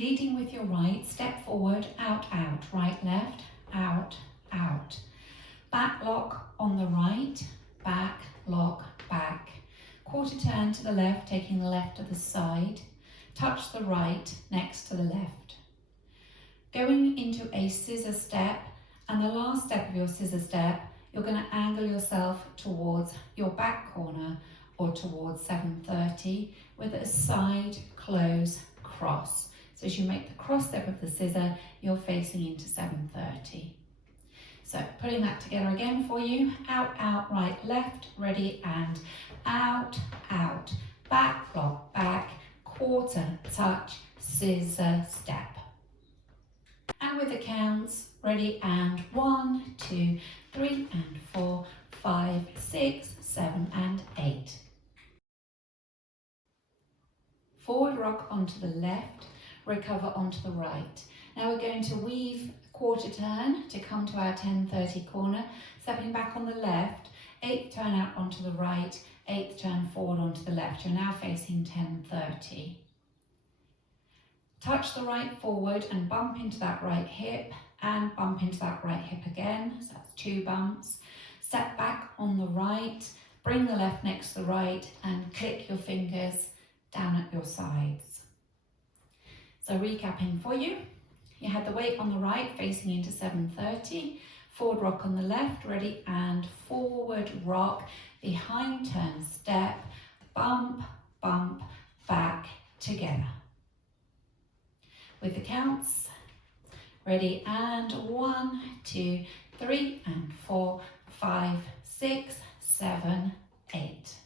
Leading with your right, step forward, out, out, right, left, out, out. Back lock on the right, back, lock, back. Quarter turn to the left, taking the left to the side. Touch the right next to the left. Going into a scissor step, and the last step of your scissor step, you're going to angle yourself towards your back corner or towards 7:30 with a side close cross. So as you make the cross step of the scissor, you're facing into 7:30. So putting that together again for you, out, out, right, left, ready, and out, out, back, lock, back, quarter, touch, scissor, step. And with the counts, ready, and 1, 2, 3, and 4, 5, 6, 7, and 8. Forward rock onto the left, recover onto the right. Now we're going to weave quarter turn to come to our 10:30 corner, stepping back on the left, 8th turn out onto the right, 8th turn forward onto the left. You're now facing 10:30. Touch the right forward and bump into that right hip and bump into that right hip again. So that's 2 bumps. Step back on the right, bring the left next to the right and click your fingers down at your sides. So recapping for you, you had the weight on the right facing into 7:30, forward rock on the left, ready, and forward rock, behind turn step, bump, bump, back, together. With the counts, ready, and 1, 2, 3, and 4, 5, 6, 7, 8.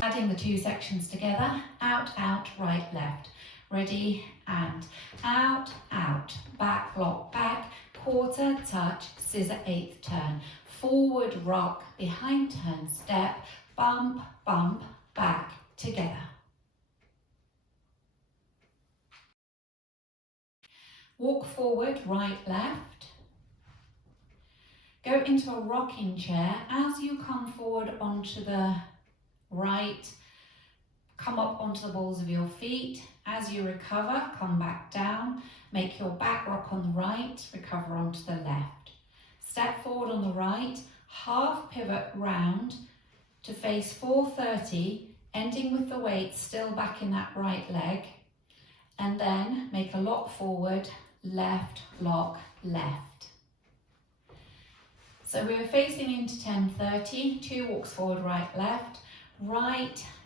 Adding the 2 sections together, out, out, right, left. Ready, and out, out, back, lock, back, quarter, touch, scissor, 8th turn. Forward rock, behind turn step, bump, bump, back, together. Walk forward, right, left. Go into a rocking chair. As you come forward onto the right, come up onto the balls of your feet. As you recover, come back down. Make your back rock on the right, recover onto the left. Step forward on the right, half pivot round to face 4:30, ending with the weight still back in that right leg. And then make a lock forward, left, lock, left. So we're facing into 10:30, 2 walks forward, right,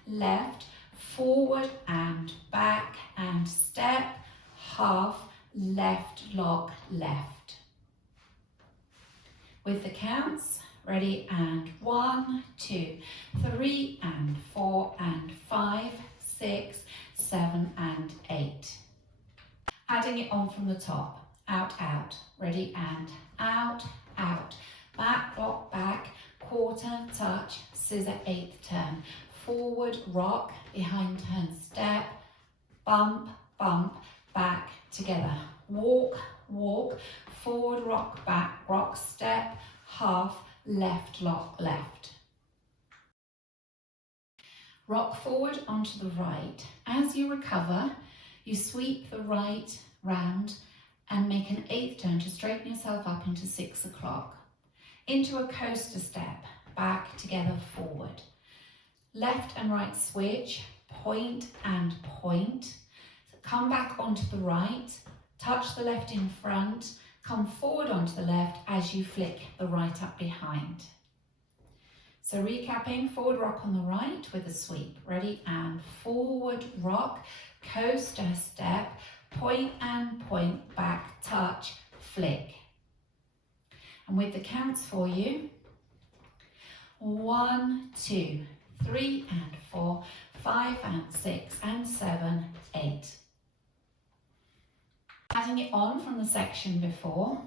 left, forward and back and step, half, left, lock, left. With the counts, ready, and 1, 2, 3, and 4, and 5, 6, 7, and 8. Adding it on from the top, out, out, ready, and out, out, back, lock, back, quarter, touch, scissor, 8th turn, forward, rock, behind turn step, bump, bump, back, together, walk, walk, forward, rock, step, half, left, lock, left. Rock forward onto the right. As you recover, you sweep the right round and make an 8th turn to straighten yourself up into 6 o'clock. Into a coaster step, back, together, forward. Left and right switch, point and point. So come back onto the right, touch the left in front, come forward onto the left as you flick the right up behind. So recapping, forward rock on the right with a sweep, ready, and forward rock, coaster step, point and point, back, touch, flick. And with the counts for you, 1, 2, 3, and 4, 5, and 6, and 7, 8. Adding it on from the section before,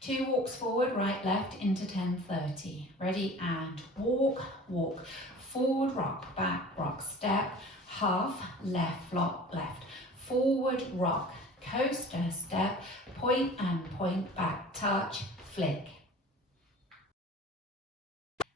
2 walks forward, right, left into 10:30. Ready, and walk, walk, forward, rock, back, rock, step, half, left, lock, left, forward, rock, coaster, step, point and point, back, touch, flick.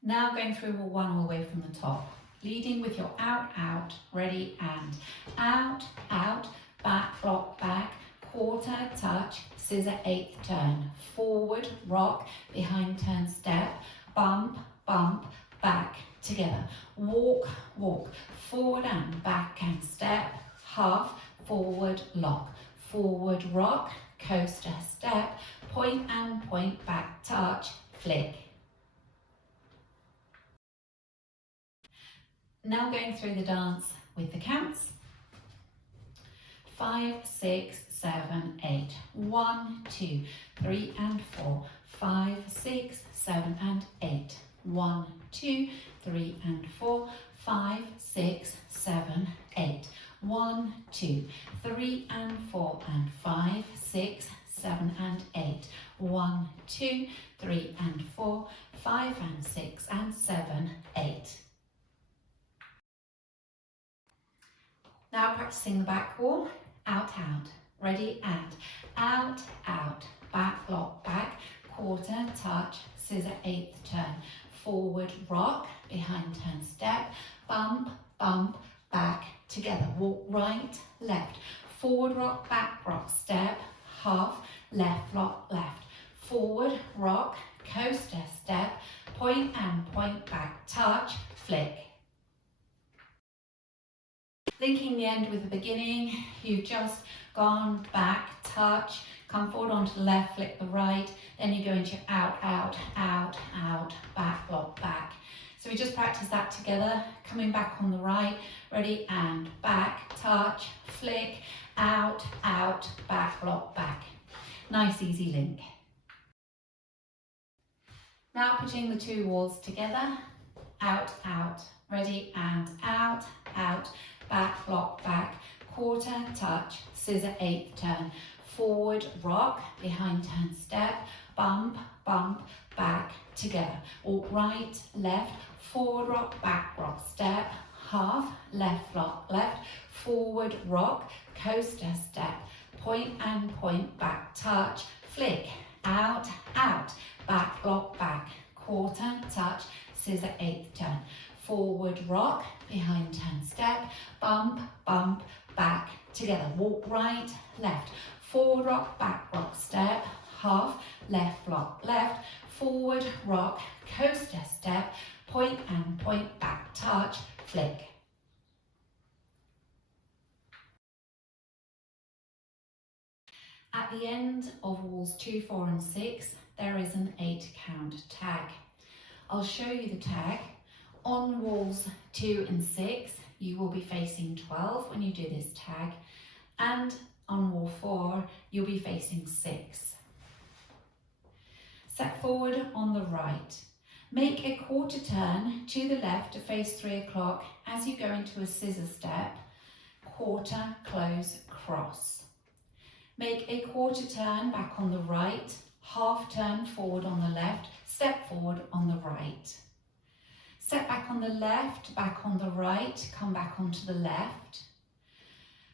Now going through one all the way from the top. leading with your out, out, ready, and out, out, back, block, back, quarter, touch, scissor, eighth turn, forward, rock, behind, turn, step, bump, bump, back, together, walk, walk, forward and back and step, half, forward, lock, forward, rock, coaster, step, point and point, back, touch, flick. Now going through the dance with the counts. 5, 6, 7, 8. 1, 2, 3 and 4. 5, 6, 7 and 8. 1, 2, 3 and 4. 5, 6, 7, 8. 1, 2, 3 and 4 and 5, 6, 7 and 8. 1, 2, 3 and 4. 5 and 6 and 7, 8. Now practicing the back wall, out, out, ready, and out, out, back, lock, back, quarter, touch, scissor, eighth turn, forward, rock, behind, turn, step, bump, bump, back, together, walk right, left, forward, rock, step, half, left, lock, left, forward, rock, coaster, step, point and point, back, touch, flick. Linking the end with the beginning, you've just gone back, touch, come forward onto the left, flick the right, then you go into out, out, out, out, back, lock, back. So we just practice that together, coming back on the right, ready, and back, touch, flick, out, out, back, lock, back. Nice easy link. Now putting the two walls together, out, out, ready, and out, out, back, lock, back, quarter, touch, scissor, eighth turn, forward, rock, behind, turn, step, bump, bump, back, together, walk right, left, forward, rock, step, half, left, lock, left, forward, rock, coaster, step, point and point, back, touch, flick, out, out, back, lock, back, quarter, touch, scissor, eighth turn, forward, rock, behind, turn, step, bump, bump, back, together, walk right, left, forward, rock, step, half, left, lock, left, forward, rock, coaster, step, point and point, back, touch, flick. At the end of walls 2, 4 and 6, there is an 8 count tag. I'll show you the tag. On walls 2 and 6, you will be facing 12 when you do this tag, and on wall 4, you'll be facing 6. Step forward on the right. Make a quarter turn to the left to face 3 o'clock as you go into a scissor step, quarter, close, cross. Make a quarter turn back on the right, half turn forward on the left, step forward on the right. Step back on the left, back on the right, come back onto the left.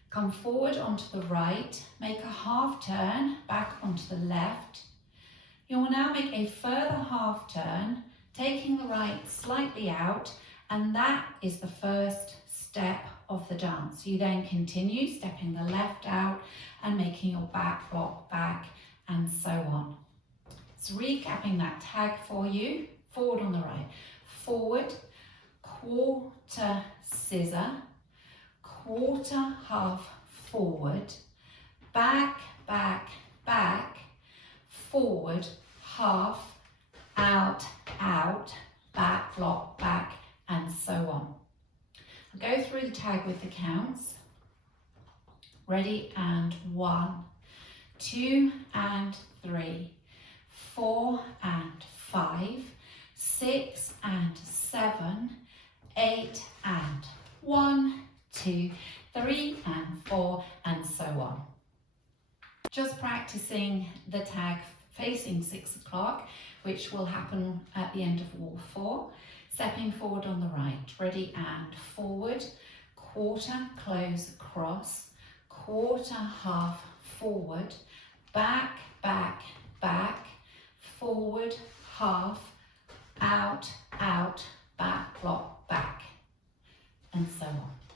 Come forward onto the right, make a half turn back onto the left. You will now make a further half turn, taking the right slightly out, and that is the first step of the dance. You then continue stepping the left out and making your back block back, and so on. So recapping that tag for you, forward on the right. Forward, quarter scissor, quarter half forward, back, back, back, forward, half, out, out, back, lock, back, and so on. I'll go through the tag with the counts. Ready, and 1, 2 and 3, 4 and 5, 6 and 7, 8 and 1, 2, 3 and 4, and so on. Just practicing the tag facing 6 o'clock, which will happen at the end of wall 4. Stepping forward on the right, ready, and forward, quarter, close, cross, quarter, half, forward, back, back, back, forward, half, out, out, back, block, back. and so on.